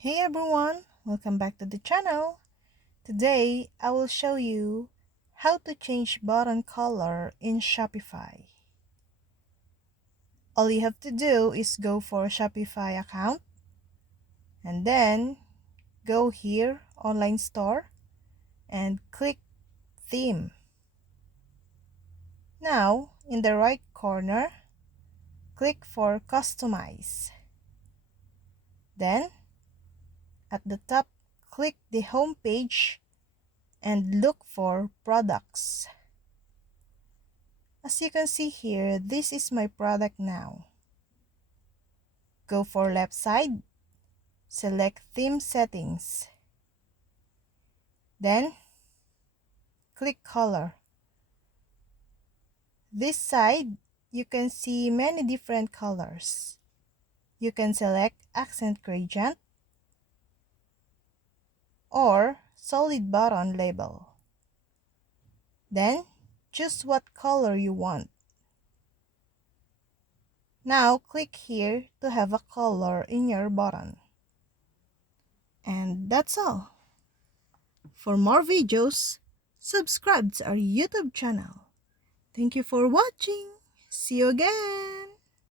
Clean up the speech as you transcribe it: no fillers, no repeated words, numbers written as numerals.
Hey everyone, welcome back to the channel. Today I will show you how to change button color in Shopify. All you have to do is go for Shopify account and then go here online store and click theme. Now in the right corner, click for customize. Then at the top, click the home page and look for products. As you can see here, this is my product now. Go for left side, select theme settings. Then, click color. This side, you can see many different colors. You can select accent gradient or solid button label. Then, choose what color you want. Now, click here to have a color in your button. And that's all. For more videos, subscribe to our YouTube channel. Thank you for watching. See you again.